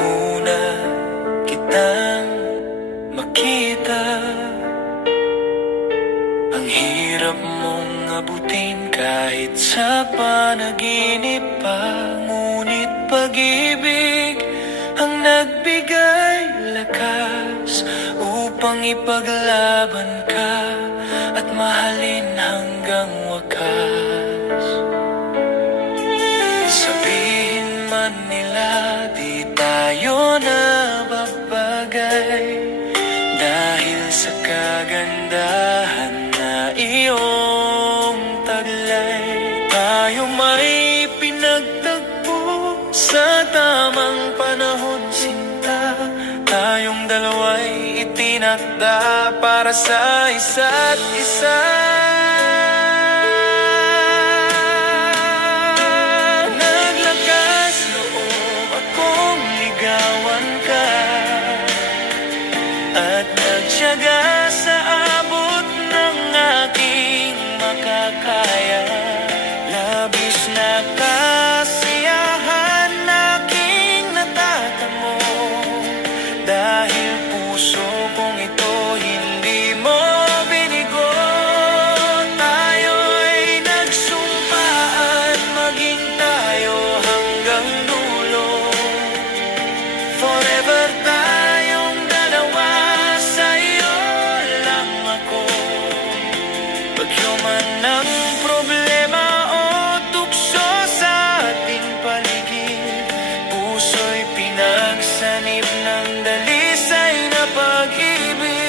una kitang makita. Ang hirap mong abutin kahit sa panaginip pa. Ngunit pag-ibig ang nagbigay lakas upang ipaglaban ka at mahalin hanggang wakas. Sabihin man nila di tayo nababagay dahil sa kagandahan na iyong taglay. Tayo may pinagtagpo sa tamang panahon, sinta. Tayong dalawa'y itinakda para sa isa't isa. Naglakas loob akong ligawan ka at nagtiyaga sa abot ng aking makakaya. Labis na kasiyahan aking natatamo dahil puso kong ito hindi mo binigo. Tayo'y nagsumpaan maging tayo hanggang dulo. Forever tayong dalawa, sa'yo lang ako. Bagyo man ng problema o tukso sa ating paligid, puso'y pinagsanib ng dalisay na pag-ibig.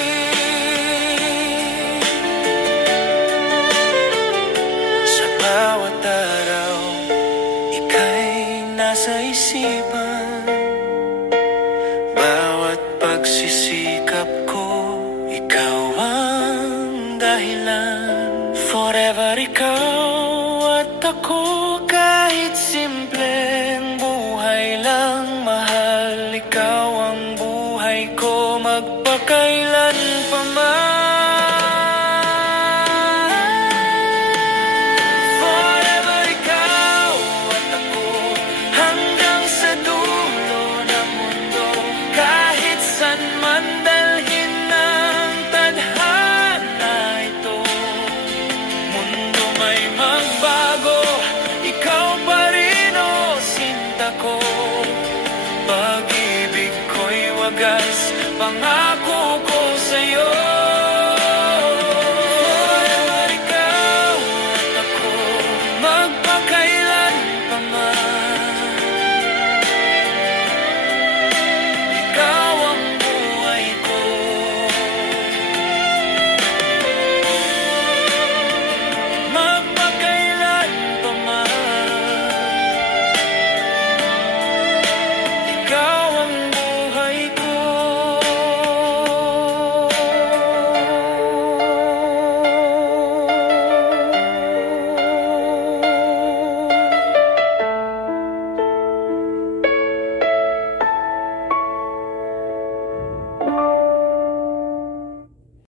Sa bawat araw, ika'y nasa isipan. Bawat pagsisikap ko, ikaw ang dahilan. Forever ikaw at ako, kahit simpleng buhay lang. Mahal, ikaw ang buhay ko magpakailan pa man. Forever ikaw at ako hanggang sa dulo ng mundo. Kahit san man dalhin ng tadhana ito, mundo may magbago, ikaw pa rin o sinta ko. Pag-ibig ko'y wagas, pangako ko sa'yo.